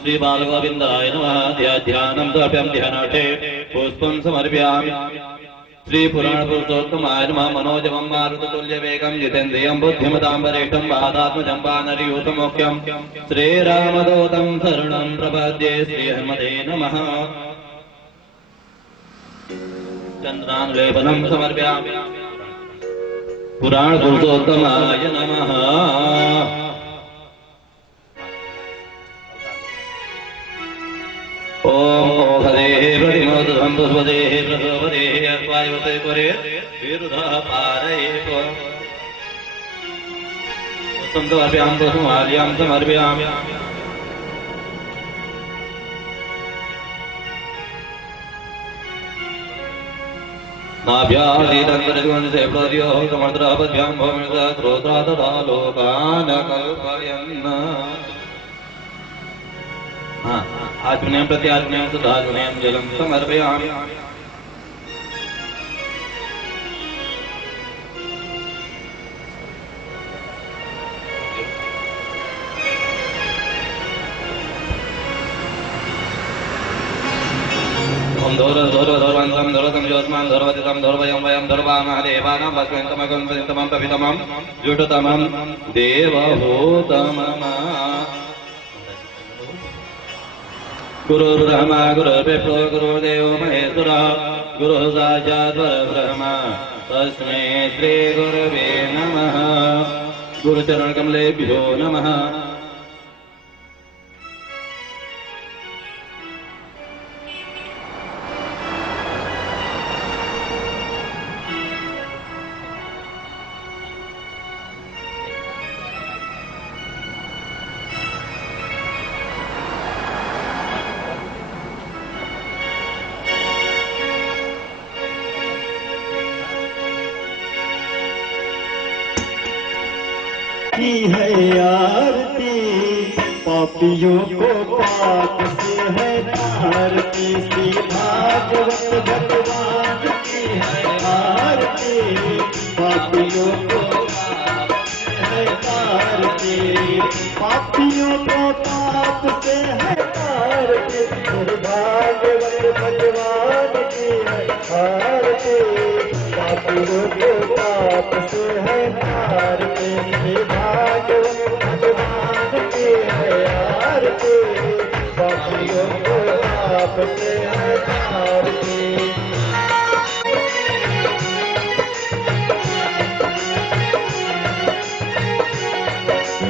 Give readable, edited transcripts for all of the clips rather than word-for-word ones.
श्री बालगोविंदाय नमः। ध्यानं समर्प्यामि ध्यानार्थे पुष्पं समर्प्यामि। श्री पुराण पुरुषोत्तमाय नमः। मनोजवं मारुततुल्यवेगं जितेन्द्रियं बुद्धिमतां वरिष्ठं वादात्मजं वानरयूथमुख्यं श्रीरामदूतं शरणं प्रपद्ये। श्रीहनुमते नमः। चन्द्रानुलेपनं समर्प्यामि। पुराण पुरुषोत्तमाय नमः। ओम ओघदेः प्रतिमोदधं पुष्पदेः प्रसोपदेः अस्वायुवते कुरे विरुधः पारयेत्। पुष्पं समर्पयामि। पुष्पमाल्यां समर्पयामि। नाभ्यादीतन्तरिवंशे प्रद्योः समर्द्रापद्भ्यां भूमिर्दा श्रोत्रा तथा लोकान् कल्पयन्। आत्मनेयं प्रत्यात्मनेयं सुधात्मनेयं जलं समर्पयामि। धौरवन्तं धौरवतं ज्योत्स्मान् धौरवतितं धौरवयं वयं धौरवामः देवानां वस्वन्तमगं पतितमं प्रभितमं जुटतमं देवभूतमम्। गुरुर्ब्रह्मा गुरुर्विष्णु गुरुर्देवो महेश्वरः गुरुः साक्षात् परब्रह्म तस्मै श्रीगुरवे नमः। गुरुचरणकमलेभ्यो नमः। की है आरती पापियों को पाप से है आरती। श्री भागवत भगवान की है आरती पापियों को पाप से है आरती। पापियों को पाप से है आरती। श्री भागवत भगवान की है आरती पापियों को पाप से है आरती। भागवत भगवान की है आरती पापियों को पाप से है आरती।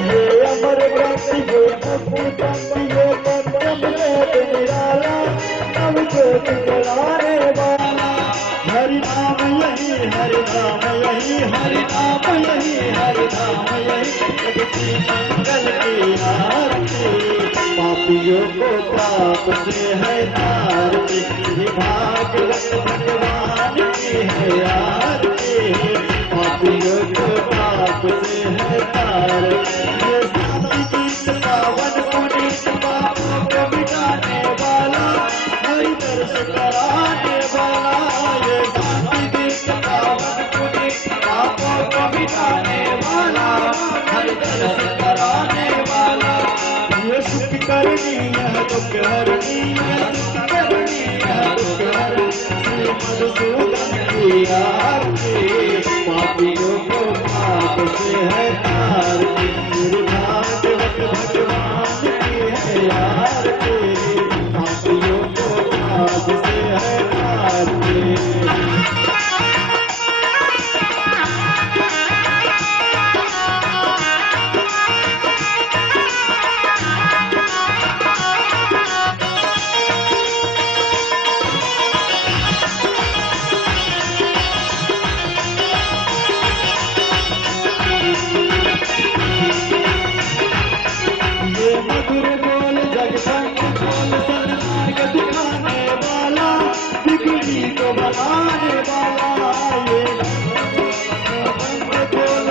ये अमर ग्रंथ ये मुक्ति ग्रंथ ये पंचम वेद निराला नव ज्योत जलाने वाला। हरि नाम यही हरि नाम यही हरि नाम यही हरि नाम यही जगती मंगल की आरती पापियों को पाप से है आरती। भागवत भगवान की है आरती पापियों को पाप से है आरती। ये शांति गीत पावन पुनीत पापों को मिटाने वाला हरि दर्श कराने वाला। ये शांति गीत पावन पुनीत पापों को मिटाने वाला हरि दर्श कराने वाला। ये सुख करनी यह दुख हरनी यह सुख करनी यह दुख हरनी। श्री मधुसूदन की आरती पापियों को पाप से है आरती। श्री भागवत भगवान की है आरती पापियों को पाप से है आरती। बनाने वाला ये बोल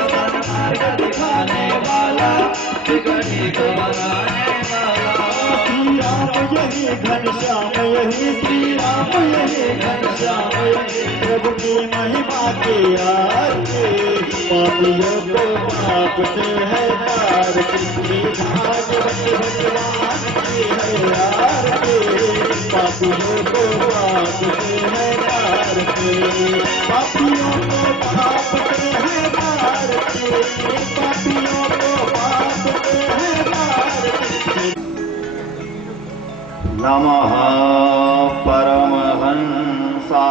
मार्ग दिखाने वाला बिगड़ी को बनाने वाला। श्री राम यही घनश्याम यही श्री राम यही घनश्याम यही प्रभु की महिमा की आरती पापियों को पाप से है तारती। भागवत भगवान की है पापियों को पाप से है मारते, पापियों को पाप से है मारते, पापियों को पाप से है मारते। नमः परमहंसा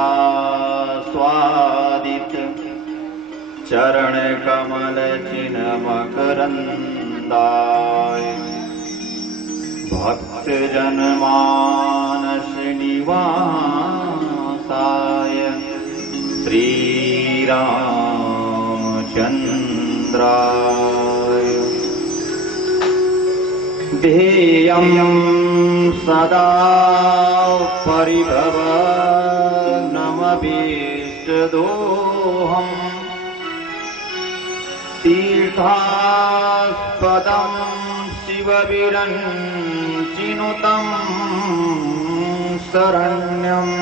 स्वादित चरण कमल चिन्ह मकरंदाय भक्त जन मानस निवासाय श्री रामचंद्राय ध्येयं सदा परिभवग्नमभीष्टदोहम् तीर्थास्पदं शिवविरञ्चिनुतं शरण्यम्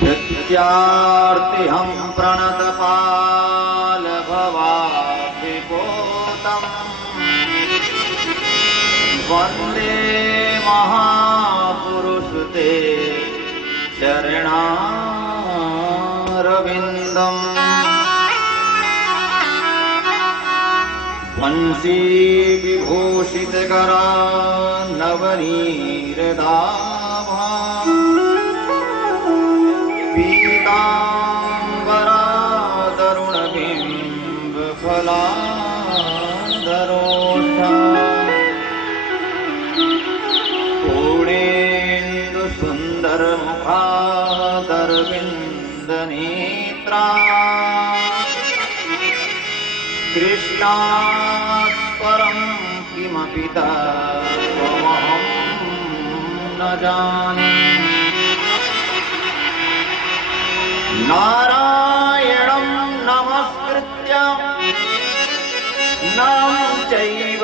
भृत्यार्तिहं प्रणतपालभवाभिपोतम् वन्दे महापुरुषते चरणारविन्दम् वंशी विभूषितकरा नवनीरदाभा पीताम्बरा तरुणबिम्बफलाधरोष्ठा मुखादरविन्दनेत्रा कृष्णात् परं किमपि तत्त्वमहं न जाने। नारायणं नमस्कृत्य नरं चैव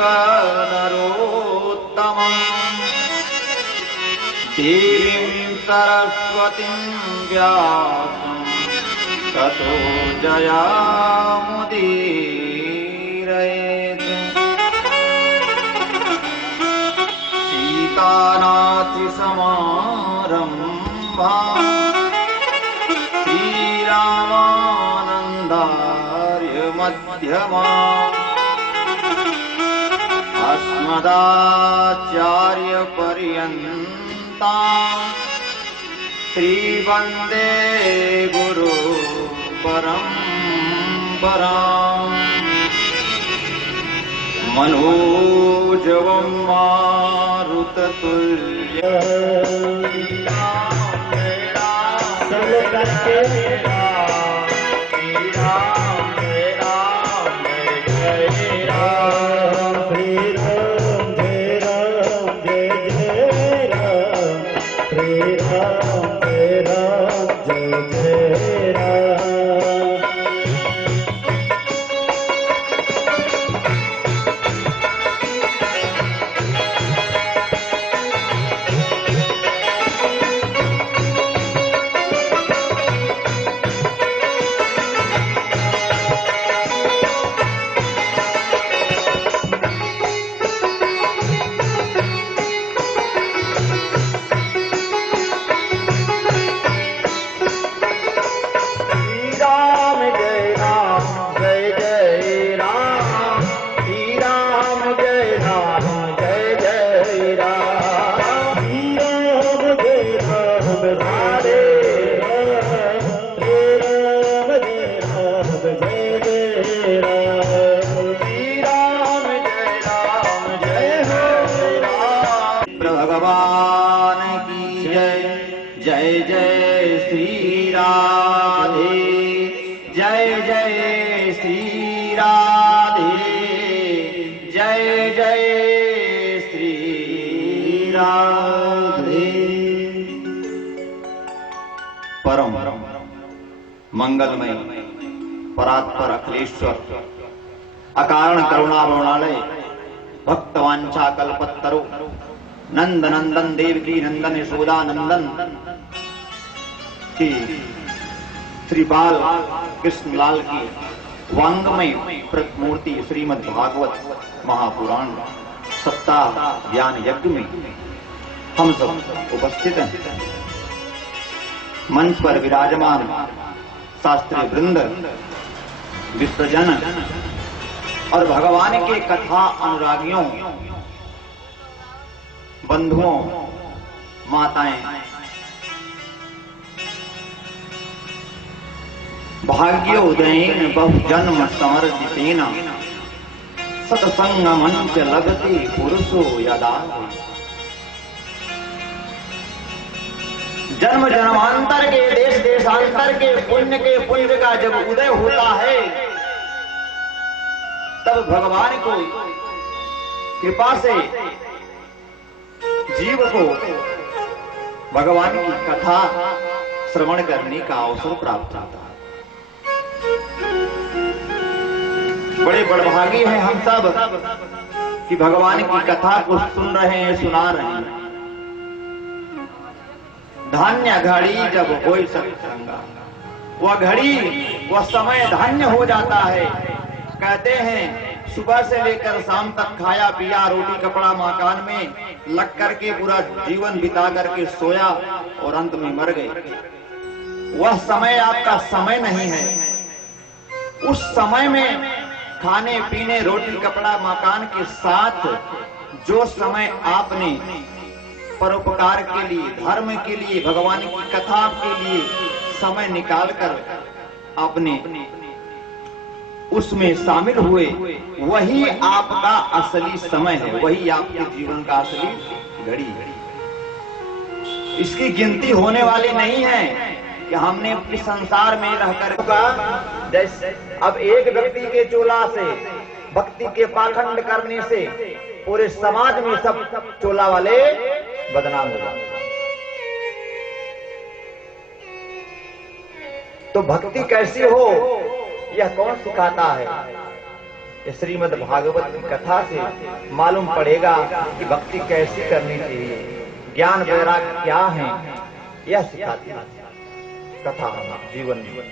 नरोत्तमम् देवीं सरस्वतीं व्यासं ततो जयामुदीरयेत्। सीतानाथसमारम्भां श्रीरामानन्दार्यमध्यमाम् अस्मदाचार्यपर्यन्तां श्रीवन्दे गुरु परम्पराम्। मनोजवं भगवान की जय। जय जय श्री राधे, जय जय श्री राधे, जय जय श्री राधे। परम मंगलमय परात्पर अखिलेश्वर अकारण करुणा वरुणालय भक्तवांछा कल्पतरु नंद नंदन देवकी नंदन यशोदा नंदन की श्री बाल कृष्णलाल की वांगमय प्रतिमूर्ति श्रीमद् भागवत महापुराण सप्ताह ज्ञान यज्ञ में हम सब उपस्थित हैं। मंच पर विराजमान शास्त्रीय वृंद, विप्रजन और भगवान के कथा अनुरागियों, बंधुओं, माताएं, भाग्योदयेन बहुजन्म समर्जितेन सत्संग मंच लगति पुरुषो यदा। जन्म जन्मांतर के, देश देशांतर के पुण्य का जब उदय होता है, तब भगवान को कृपा से जीव को भगवान की कथा श्रवण करने का अवसर प्राप्त होता है। बड़े बड़भागी हैं हम सब कि भगवान की कथा को सुन रहे हैं, सुना रहे हैं। धान्य घड़ी जब होई सत्संगा, वह घड़ी, वह समय धान्य हो जाता है। कहते हैं सुबह से लेकर शाम तक खाया पिया, रोटी कपड़ा मकान में लग करके पूरा जीवन बिता करके सोया और अंत में मर गए। वह समय आपका समय नहीं है। उस समय में खाने पीने, रोटी कपड़ा मकान के साथ जो समय आपने परोपकार के लिए, धर्म के लिए, भगवान की कथा के लिए समय निकालकर आपने उसमें शामिल हुए, वही आपका असली समय है, वही आपके जीवन का असली घड़ी है। इसकी गिनती होने वाली नहीं है कि हमने इस संसार में रहकर का, जैसे अब एक व्यक्ति के चोला से, भक्ति के पाखंड करने से पूरे समाज में सब चोला वाले बदनाम हो जाते। तो भक्ति कैसी हो, यह कौन सिखाता है? ये श्रीमद् भागवत की कथा से मालूम पड़ेगा कि भक्ति कैसी करनी चाहिए, ज्ञान वैराग्य क्या है, यह सिखाती है कथा जीवन में।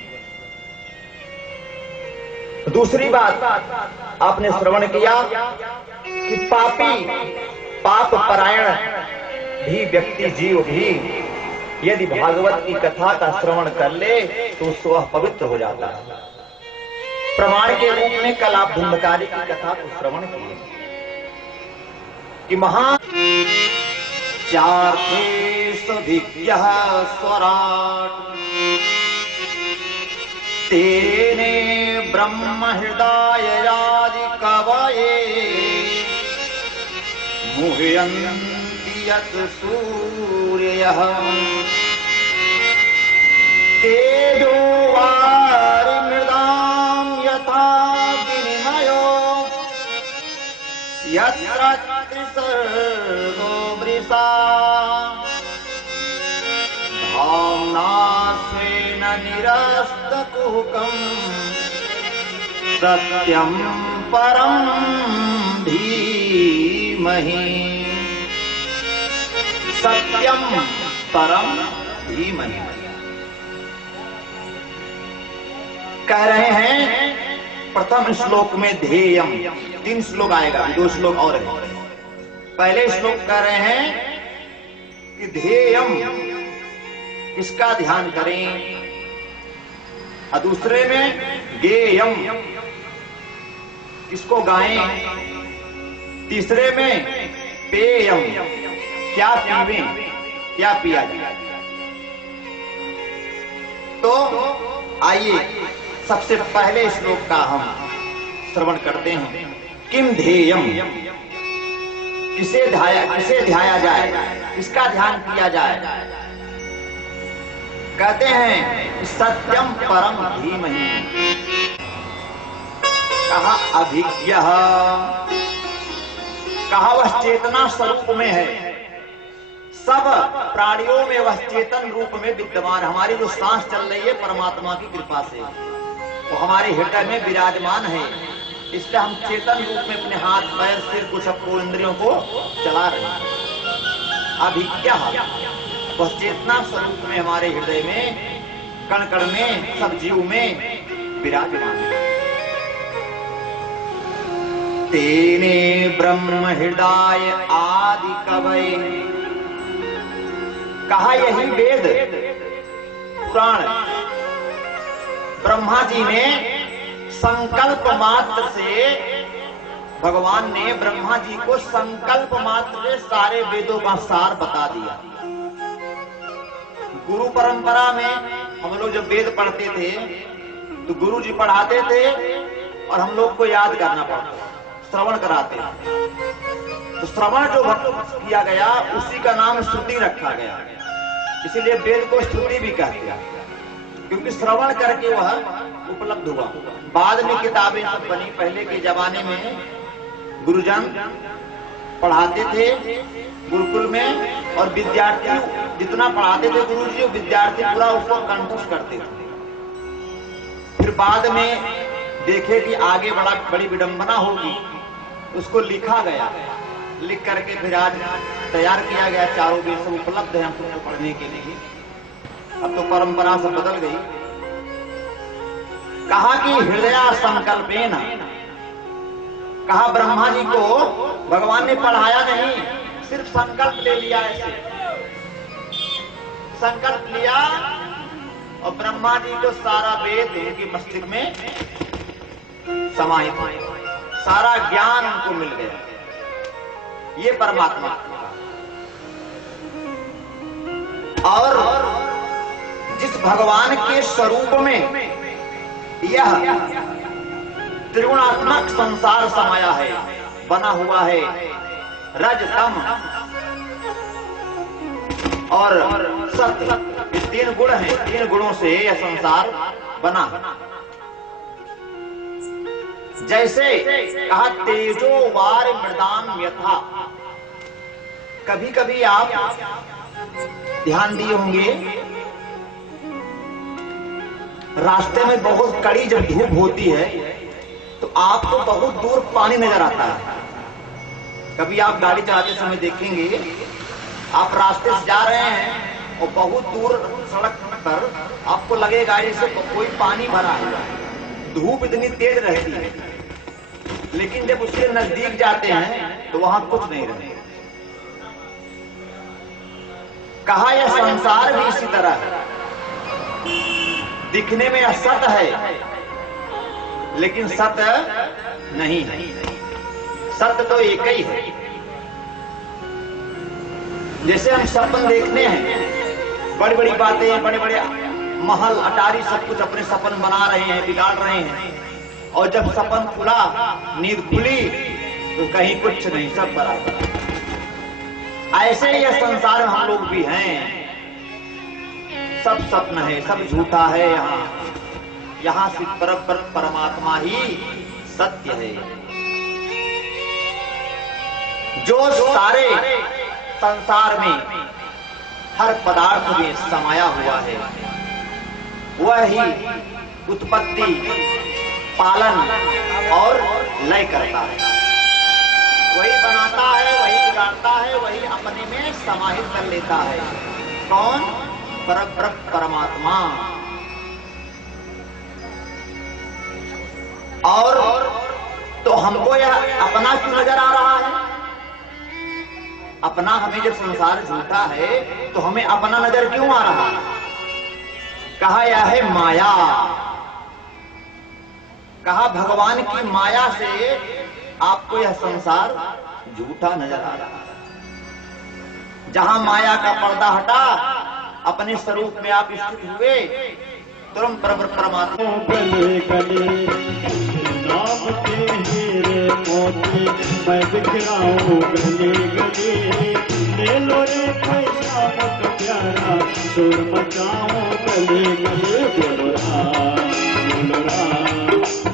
दूसरी बात आपने श्रवण किया कि पापी, पाप परायण भी व्यक्ति, जीव भी यदि भागवत की कथा का श्रवण कर ले तो वह पवित्र हो जाता है। प्रमाण के रूप में कल आप धुंधकारी की कथा को श्रवण किए कि महा चार्थिभिज्ञः स्वराट तेने ब्रह्म हृदयादि कवये मुह्यन्ति यत् सूर्यः तेजो वारिमृदां यथा विनिमयो यत्र त्रिसर्गो वृषा धाम्ना स्वेन निरस्तकुहकम् सत्यं परं धीमहि। सत्यम परम धीमहि कह रहे हैं। प्रथम श्लोक में ध्येयम, 3 श्लोक आएगा, 2 श्लोक और है। पहले श्लोक कह रहे हैं कि ध्येयम, इसका ध्यान करें, और दूसरे में गेयम, इसको गाएं, तीसरे में पेयम, क्या पीवें, क्या पिया जाए। तो आइए सबसे पहले श्लोक का हम श्रवण करते हैं। किम ध्येयम, किसे ध्याया जाए, किसका ध्यान किया जाए। कहते हैं सत्यम परम धीमहि, कहा अभिज्ञः, कहा वह चेतना स्वरूप में है। सब प्राणियों में वह चेतन रूप में विद्यमान, हमारी जो सांस चल रही है परमात्मा की कृपा से वो हमारे हृदय में विराजमान है। इसलिए हम चेतन रूप में अपने हाथ पैर सिर को सबको इंद्रियों को चला रहे हैं। अभिज्ञः, वह चेतना स्वरूप में हमारे हृदय में, कण कण में, सब जीव में विराजमान है। तेने ब्रह्म हृदय आदि कवये कहा यही वेद पुराण ब्रह्मा जी ने संकल्प मात्र से, भगवान ने ब्रह्मा जी को संकल्प मात्र से सारे वेदों का सार बता दिया। गुरु परंपरा में हम लोग जब वेद पढ़ते थे तो गुरु जी पढ़ाते थे और हम लोग को याद करना पड़ता, श्रवण कराते। तो श्रवण जो किया गया उसी का नाम श्रुति रखा गया, इसीलिए वेद को श्रुति भी कहते हैं, क्योंकि श्रवण करके वह उपलब्ध हुआ। बाद में किताबें सब बनी, पहले के जमाने में गुरुजन पढ़ाते थे गुरुकुल में, और विद्यार्थी जितना पढ़ाते थे गुरु जी, विद्यार्थी पूरा उसको कंठस्थ करते थे। फिर बाद में देखे कि आगे बड़ी विडंबना होगी, उसको लिखा गया, लिख करके फिर आज तैयार किया गया। चारों वेद सब उपलब्ध है हमको पढ़ने के लिए। अब तो परंपरा सब बदल गई। कहा कि हृदय संकल्पेन, कहा ब्रह्मा जी को भगवान ने पढ़ाया नहीं, सिर्फ संकल्प ले लिया। ऐसे संकल्प लिया और ब्रह्मा जी को सारा वेद उनके मस्तिष्क में समाहित, सारा ज्ञान उनको मिल गया। ये परमात्मा। और जिस भगवान के स्वरूप में यह त्रिगुणात्मक संसार समाया है, बना हुआ है, रज तम और सत्य, ये तीन गुण हैं। तीन गुणों से यह संसार बना। जैसे कहा तेजो वार मृदाम यथा, कभी कभी आप ध्यान दिए होंगे रास्ते में बहुत कड़ी जब धूप होती है तो आपको बहुत दूर पानी नजर आता है। कभी आप गाड़ी चलाते समय देखेंगे, आप रास्ते से जा रहे हैं और बहुत दूर सड़क पर आपको लगेगा जैसे कोई पानी भरा है, धूप इतनी तेज रहती है, लेकिन जब उसके नजदीक जाते हैं तो वहां कुछ नहीं रहता। कहा यह संसार भी इसी तरह है, दिखने में असत है लेकिन सत्य नहीं है। सत्य तो एक ही है। जैसे हम सपन देखते हैं, बड़ी बड़ी बातें, बड़े बड़े महल अटारी सब कुछ अपने सपन बना रहे हैं, बिगाड़ रहे हैं, और जब सपन खुला, नींद खुली तो कहीं कुछ नहीं, सब बराबर। ऐसे ही यह संसार में हम लोग भी हैं, सब सपन है, सब झूठा है। यहाँ सिर्फ परमात्मा ही सत्य है। जो सारे संसार में हर पदार्थ में समाया हुआ है, वह ही उत्पत्ति, पालन और लय करता है। वही बनाता है, वही बिगाड़ता है, वही अपने में समाहित कर लेता है। कौन? परमात्मा। और तो हमको यह अपना क्यों नजर आ रहा है? अपना, हमें जब संसार झूठा है तो हमें अपना नजर क्यों आ रहा है? कहा यह है माया। कहा भगवान की माया से आपको यह संसार झूठा नजर आ रहा है। जहां माया का पर्दा हटा, अपने स्वरूप में आप स्थित हुए, तुरंत परमात्मा। गले गले नाम के हीरे मोती मैं बिखराऊं, गले गले ले लो रे पैसा मत प्यारा, शोर मचाऊं गले गले। बोलो राम बोलो राम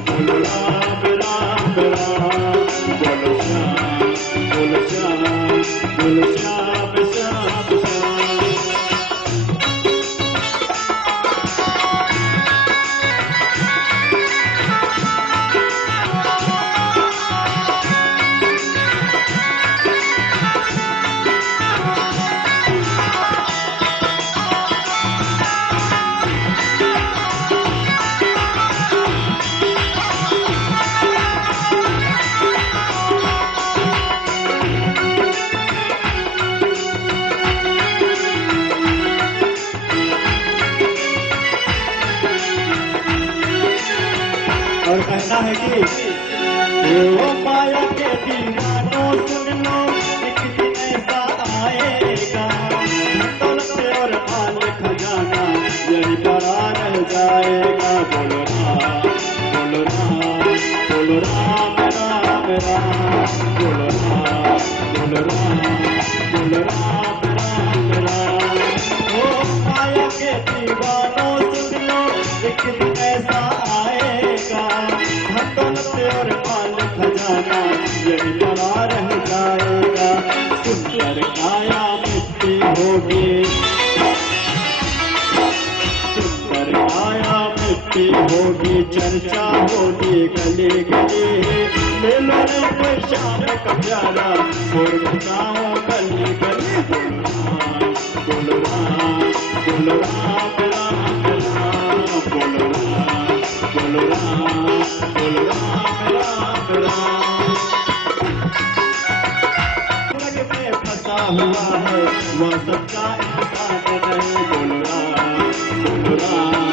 बोलो राम राम राम, बोलो श्याम बोलो श्याम बोलो श्याम श्याम श्याम। है कि ओ माया के दीवानों सुन लो, एक दिन ऐसा आएगा दौलत और माल खजाना यही पड़ा रह जाएगा। बोलो राम बोलो राम बोलो राम राम राम, बोलो राम बोलो राम बोलो राम राम राम। ओ माया के दीवानों सुन लो, एक दिन ऐसा आएगा दौलत और माल खजाना यही पड़ा रह जाएगा। सुंदर काया मिट्टी होगी, सुंदर काया मिट्टी होगी, चर्चा होगी गली गली। ले लो रे कोई शाम का प्याला और बचाओ गली गली। बोलो राम बोलो राम राम राम, बोलो राम बोलो राम बोलो राम राम राम। स्वर्ग में फंसा हुआ है वह सच्चा इंसान नहीं। बोलो राम बोलो राम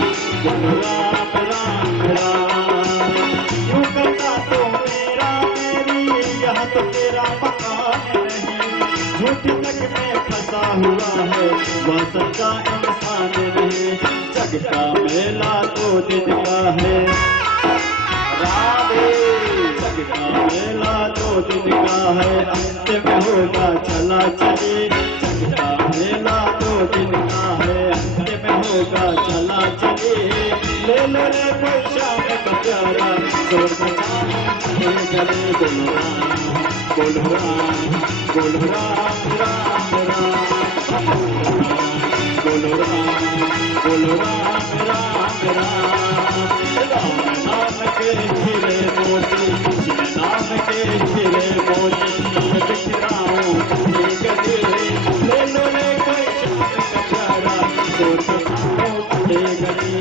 बोलो राम राम राम। यूं करता तो मेरा मेरी यहाँ तो तेरा मकान नहीं। झूठी जग में फंसा हुआ है वह सच्चा इंसान नहीं। जग का मेला तो दिन का है राधे, जग का मेला दो दिन का है, अंत में होगा चला चले। जग का मेला दो दिन का है, अंत में होगा चला चले। ले लो रे कोई शाम का प्यारा स्वर्ग चले गले। बोलो राम बोलो राम बोलो राम राम राम, बोलो राम बोलो राम राम राम। राम नाम के हीरे मोती, नाम के हीरे मोती बिखराऊं गले। ले लो रे कोई शाम का प्यारा स्वर्ग गले गले।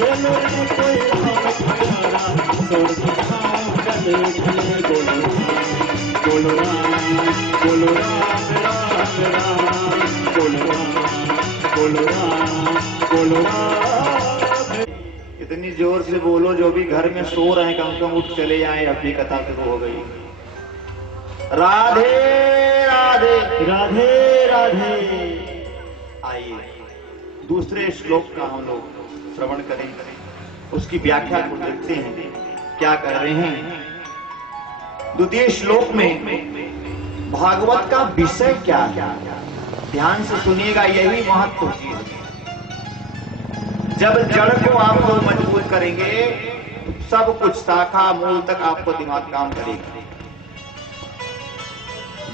ले लो रे कोई शाम का प्यारा स्वर्ग गले गले। बोलो राम बोलो राम राम राम, बोलो राम बोलो राम बोलो राम। इतनी जोर से बोलो जो भी घर में सो रहे हैं कम से कम उठ चले जाएं, अब भी कथा शुरू हो गई। राधे राधे राधे राधे। आइए दूसरे श्लोक का हम लोग श्रवण करें, उसकी व्याख्या को देखते हैं क्या कर रहे हैं। द्वितीय श्लोक में भागवत का विषय क्या है, ध्यान से सुनिएगा, यही महत्व चीज है। जब जड़ को आप लोग मजबूत करेंगे सब कुछ शाखा मूल तक आपको दिमाग काम करेगा।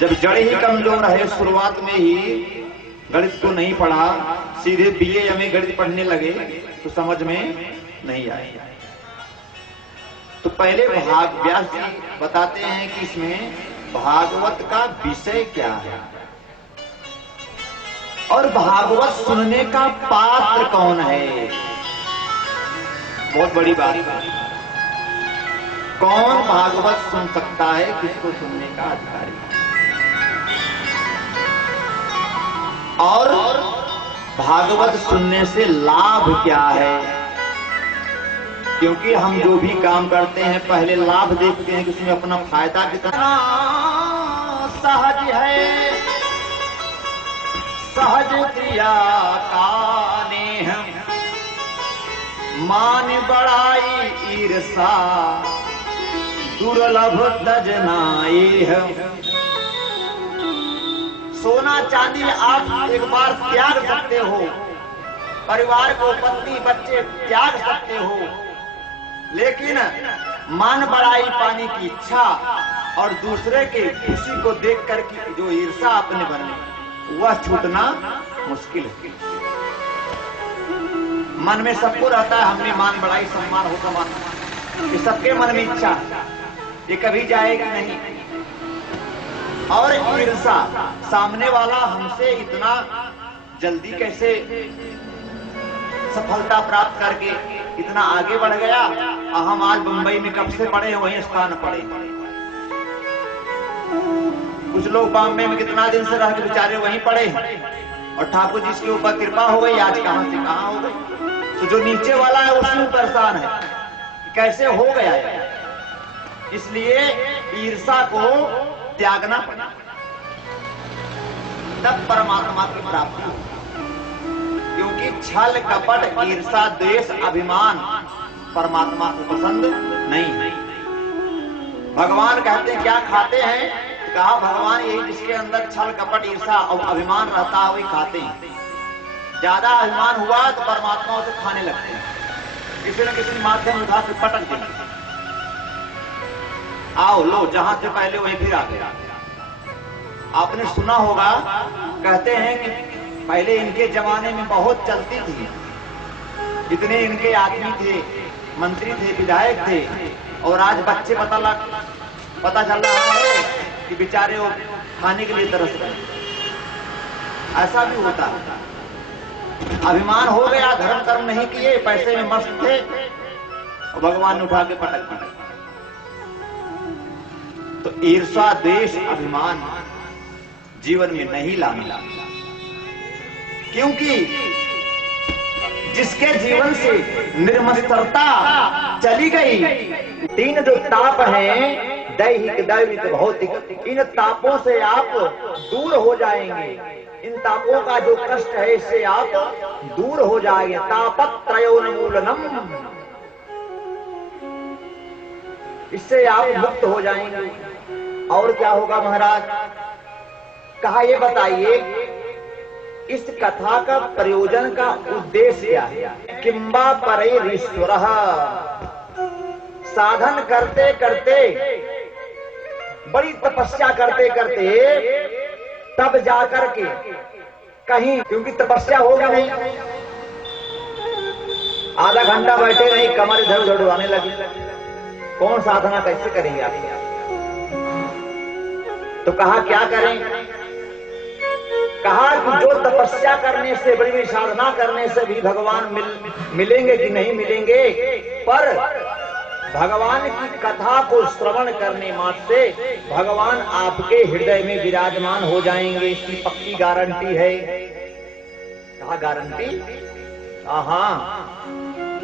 जब जड़ ही कमजोर है, शुरुआत में ही गणित को नहीं पढ़ा, सीधे बीए में गणित पढ़ने लगे तो समझ में नहीं आएगा। तो पहले व्यास जी बताते हैं कि इसमें भागवत का विषय क्या है और भागवत सुनने का पात्र कौन है। बहुत बड़ी बात है, कौन भागवत सुन सकता है, किसको सुनने का अधिकारी और भागवत सुनने से लाभ क्या है। क्योंकि हम जो भी काम करते हैं पहले लाभ देखते हैं कि उसमें अपना फायदा कितना सहज है। सहज क्रिया का नेह मान बड़ाई ईर्षा दुर्लभ तजनाई है। सोना चांदी आप एक बार त्याग सकते हो, परिवार को पत्नी बच्चे त्याग सकते हो, लेकिन मान बड़ाई पाने की इच्छा और दूसरे के खुशी को देख कर की जो ईर्षा अपने मन में, वह छूटना मुश्किल है। मन में सबको रहता है हमने मान बड़ाई सम्मान हो सम्मान, ये सबके मन में इच्छा, ये कभी जाएगी नहीं। और ईर्षा, सामने वाला हमसे इतना जल्दी कैसे सफलता प्राप्त करके इतना आगे बढ़ गया, हम आज मुंबई में कब से पड़े हैं वहीं स्थान पड़े। कुछ लोग बॉम्बे में कितना दिन से रह के बेचारे वहीं पड़े हैं और ठाकुर जी के ऊपर कृपा हो गई, आज कहां से कहां हो गई। तो जो नीचे वाला है उसमें परेशान है कैसे हो गया है। इसलिए ईर्षा को त्यागना पड़ा, तब परमात्मा की प्राप्ति हो। क्योंकि छल कपट ईर्षा द्वेष अभिमान परमात्मा को पसंद नहीं है। भगवान कहते हैं क्या खाते हैं? कहा भगवान यही जिसके अंदर छल कपट ईर्षा और अभिमान रहता है वही खाते हैं। ज्यादा अभिमान हुआ तो परमात्मा उसे खाने लगते हैं, किसी न किसी माध्यम उठा के पटक देंगे। आओ लो, जहां से पहले वही फिर आ गया। आपने सुना होगा, कहते हैं कि पहले इनके जमाने में बहुत चलती थी, इतने इनके आदमी थे, मंत्री थे, विधायक थे, और आज बच्चे पता चल रहा है कि बेचारे वो खाने के लिए तरस रहे। ऐसा भी होता है, अभिमान हो गया, धर्म कर्म नहीं किए, पैसे में मस्त थे और भगवान ने उठा के पटक। तो ईर्ष्या द्वेष अभिमान जीवन में नहीं लाना, क्योंकि जिसके जीवन से निर्मस्तरता चली गई, तीन जो ताप हैं दैहिक दैविक भौतिक, इन तापों से आप दूर हो जाएंगे। इन तापों का जो कष्ट है इससे आप दूर हो जाएंगे। तापत्रयोन्मूलनम, इससे आप मुक्त हो जाएंगे। और क्या होगा महाराज? कहा ये बताइए इस कथा का प्रयोजन का उद्देश्य क्या है? किंबा परैरीश्वरः, साधन करते करते, बड़ी तपस्या करते करते तब जाकर के कहीं, क्योंकि तपस्या होगी नहीं, आधा घंटा बैठे नहीं, कमर इधर उधर उड़ाने लगी, कौन साधना कैसे करेंगे आप? तो कहा क्या करें? कहा कि जो तपस्या करने से, बड़ी बड़ी साधना करने से भी भगवान मिलेंगे कि नहीं मिलेंगे, पर भगवान की कथा को श्रवण करने मात्र से भगवान आपके हृदय में विराजमान हो जाएंगे, इसकी पक्की गारंटी है। कहा गारंटी?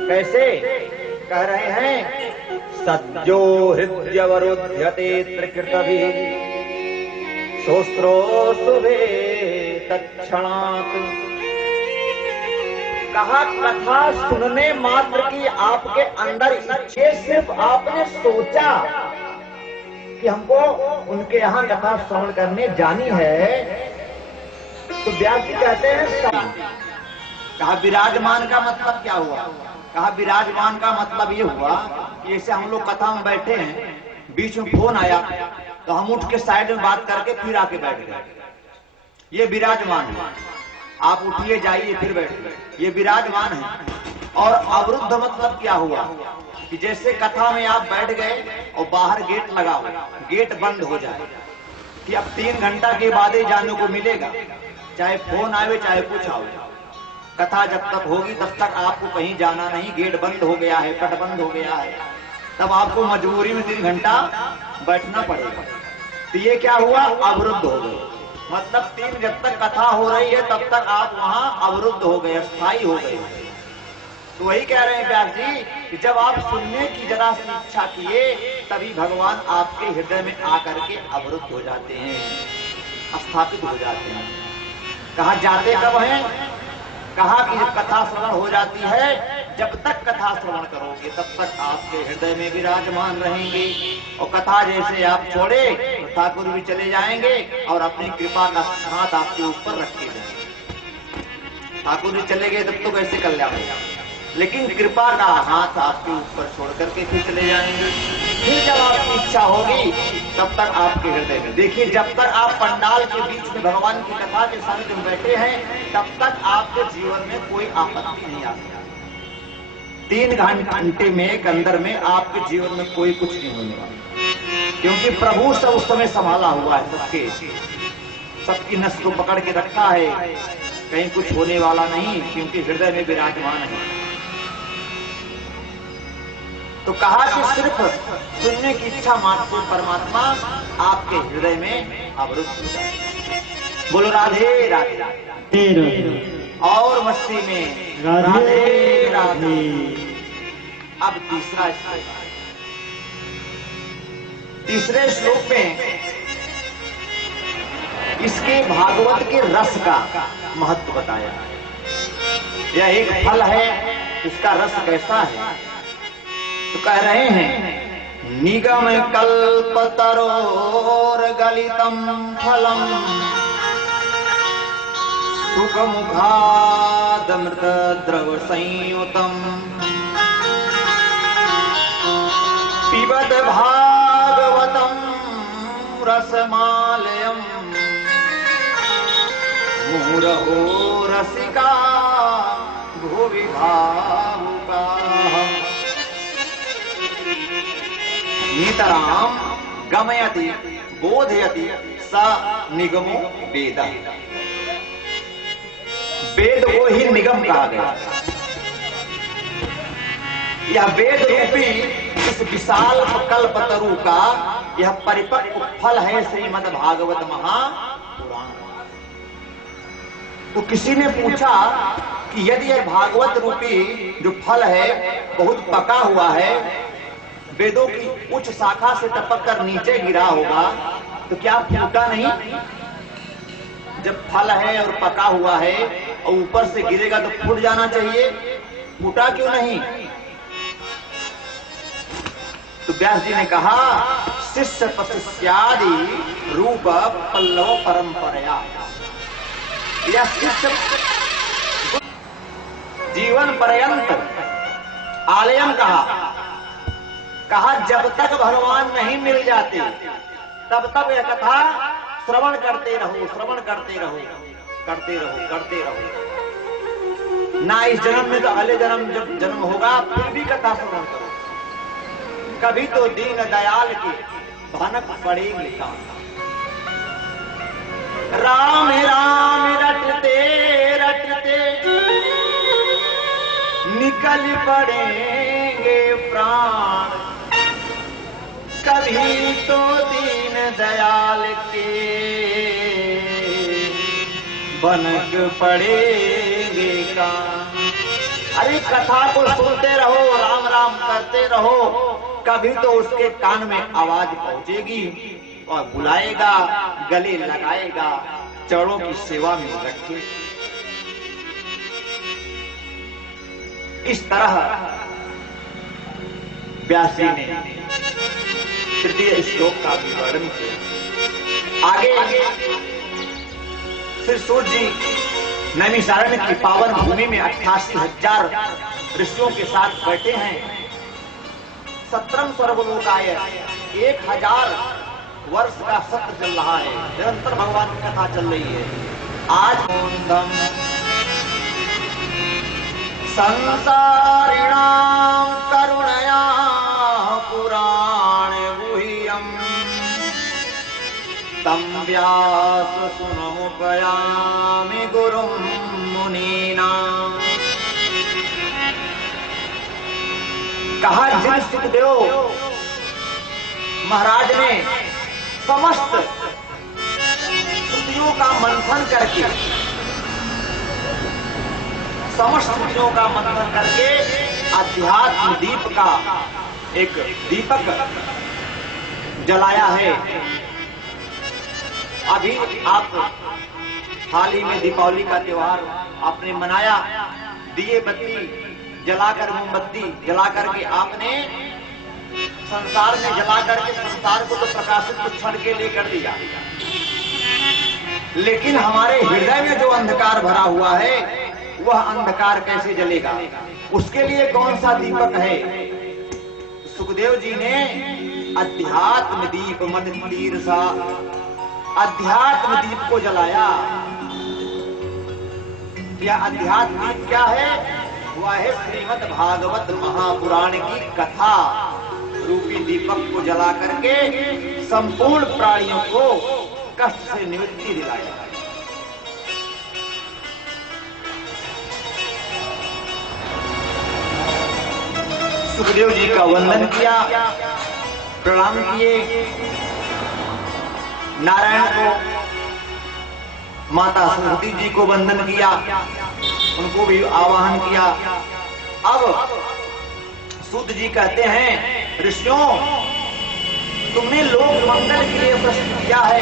कैसे? कह रहे हैं सज्जो हृदयवरुध्यते त्रिकृतभि शोस्त्रो शुभे तत्क्षणात्। कहा कथा सुनने मात्र की आपके अंदर इच्छा, सिर्फ आपने सोचा कि हमको उनके यहाँ कथा श्रवण करने जानी है, तो व्यास जी कहते हैं। कहा विराजमान का मतलब क्या हुआ? कहा विराजमान का मतलब ये हुआ कि जैसे हम लोग कथा में बैठे हैं, बीच में फोन आया तो हम उठ के साइड में बात करके फिर आके बैठ गए, ये विराजमान है। आप उठिए जाइए फिर बैठिए, ये विराजमान है। और अवरुद्ध मतलब क्या हुआ कि जैसे कथा में आप बैठ गए और बाहर गेट लगा हुआ, गेट बंद हो जाए कि अब 3 घंटा के बाद ही जाने को मिलेगा, चाहे फोन आवे चाहे कुछ आवे। कथा जब तक होगी तब तक आपको कहीं जाना नहीं, गेट बंद हो गया है, पट बंद हो गया है, तब आपको मजबूरी में 3 घंटा बैठना पड़ेगा। तो ये क्या हुआ? अवरुद्ध हो गए। मतलब 3 जब तक कथा हो रही है तब तक आप वहां अवरुद्ध हो गए, स्थायी हो गए। तो वही कह रहे हैं व्यास जी कि जब आप सुनने की जरा सी इच्छा किए, तभी भगवान आपके हृदय में आकर के अवरुद्ध हो जाते हैं, स्थापित हो जाते हैं। कहा जाते कब हैं? कहा कि जब कथा श्रवण हो जाती है, जब तक कथा श्रवण करोगे तब तक आपके हृदय में विराजमान रहेंगे। और कथा जैसे आप छोड़े तो ठाकुर भी चले जाएंगे और अपनी कृपा का हाथ आपके ऊपर रखे जाएंगे। ठाकुर जी चले गए तब तो कैसे कल्याण होगा, लेकिन कृपा का हाथ आपके ऊपर छोड़ करके फिर चले जाएंगे। फिर जब आपकी इच्छा होगी तब तक आपके हृदय में, देखिए जब तक आप पंडाल के बीच में भगवान की कथा के संग में बैठे हैं तब तक आपके जीवन में कोई आपत्ति नहीं आ सकती। 3 घंटे में अंदर में आपके जीवन में कोई कुछ नहीं होने वाला, क्योंकि प्रभु सब उस समय संभाला हुआ है, सबकी नस को पकड़ के रखा है, कहीं कुछ होने वाला नहीं, क्योंकि हृदय में विराजमान है। तो कहा कि सिर्फ सुनने की इच्छा मात्र परमात्मा आपके हृदय में अवरुद्ध हो जाए। बोलो राधे राधे। और मस्ती में राधे राधे। अब तीसरा तीसरे श्लोक में इसके भागवत के रस का महत्व बताया। यह एक फल है, इसका रस कैसा है? तो कह रहे हैं निगम कल्पतरोर गलितम फलम सुखमुखादमृत द्रव संयुतम पिबत भागवतम रसमालयम मुहुरहो रसिका भुवि भावुका नितराम गमयति बोधयति स निगमो वेद। वेद को ही निगम कहा गया। यह वेद रूपी इस विशाल कल्पतरु का यह परिपक्व फल है श्रीमद् भागवत महापुराण। तो किसी ने पूछा कि यदि यह भागवत रूपी जो फल है बहुत पका हुआ है, वेदों की उच्च शाखा से टपक कर नीचे गिरा होगा, तो क्या फूटा नहीं? जब फल है और पका हुआ है और ऊपर से गिरेगा तो फूट जाना चाहिए, फूटा क्यों नहीं? तो व्यास जी ने कहा शिष्य प्रशिष्यादि रूप पल्लव परंपरा। यह शिष्य जीवन पर्यंत आलयम कहा जब तक भगवान नहीं मिल जाते तब तक यह कथा श्रवण करते रहो, श्रवण करते रहो, करते रहो, करते रहो। ना इस जन्म में तो अगले जन्म जब जन्म होगा फिर भी कथा श्रवण करो। कभी तो दीन दयाल की भनक पड़ेगी कान। राम राम रटते रटते निकल पड़ेंगे प्राण, कभी तो दीन दयाल के बनक पड़ेंगे कान। अरे कथा को सुनते रहो, राम राम करते रहो, कभी तो उसके कान में आवाज पहुंचेगी और बुलाएगा, गले लगाएगा, चरणों की सेवा में रखे। इस तरह व्यास जी ने तृतीय श्लोक का वर्णन किया। आगे श्री सूर्य जी नैमिषारण्य की पावन भूमि में 88,000 ऋषियों के साथ बैठे हैं। 17 सर्वलोकाय 1000 वर्ष का सत्र चल रहा है, निरंतर भगवान की कथा चल रही है। आज संसारिणां करुणया पुराण गुह्यं तं व्यास सुनमुपयामि गुरुं मुनीनां। कहा जिन सुखदेव महाराज ने समस्त श्रुतियों का मंथन करके, समस्त श्रुतियों का मंथन करके अध्यात्म दीप का एक दीपक जलाया है। अभी आप हाल ही में दीपावली का त्योहार आपने मनाया, दिए बत्ती जलाकर, मोमबत्ती जलाकर के आपने संसार में जलाकर के संसार को तो प्रकाशित कुछ क्षण के लिए कर दिया, लेकिन हमारे हृदय में जो अंधकार भरा हुआ है वह अंधकार कैसे जलेगा? उसके लिए कौन सा दीपक है? सुखदेव जी ने अध्यात्म दीप मद तीर सा अध्यात्म दीप को जलाया। यह अध्यात्म दीप क्या है? वह है श्रीमद् भागवत महापुराण की कथा रूपी दीपक को जला करके संपूर्ण प्राणियों को कष्ट से निवृत्ति दिलाया। सुखदेव जी का वंदन किया, प्रणाम किए, नारायण को, माता सरस्वती जी को वंदन किया, उनको भी आवाहन किया। अब सूत जी कहते हैं ऋषियों तुमने लोक मंगल के लिए प्रश्न किया है,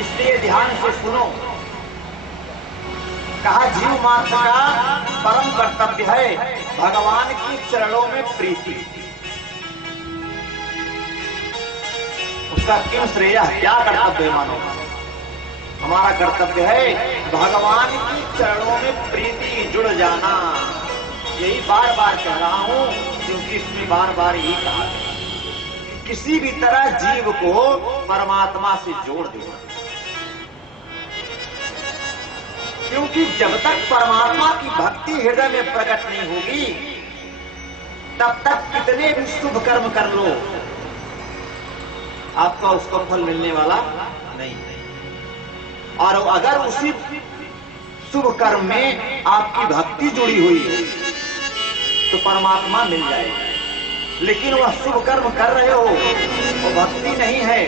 इसलिए ध्यान से सुनो। कहा जीव मात्र का परम कर्तव्य है भगवान के चरणों में प्रीति। उसका क्यों श्रेय है, क्या कर्तव्य है मानो? हमारा कर्तव्य है भगवान के चरणों में प्रीति जुड़ जाना। यही बार बार कह रहा हूं, क्योंकि इसमें बार बार यही कहा है किसी भी तरह जीव को परमात्मा से जोड़ देना। क्योंकि जब तक परमात्मा की भक्ति हृदय में प्रकट नहीं होगी, तब तक कितने भी शुभ कर्म कर लो, आपका उसका फल मिलने वाला नहीं। और अगर उसी शुभ कर्म में आपकी भक्ति जुड़ी हुई तो परमात्मा मिल जाएगा। लेकिन वह शुभ कर्म कर रहे हो, वो भक्ति नहीं है,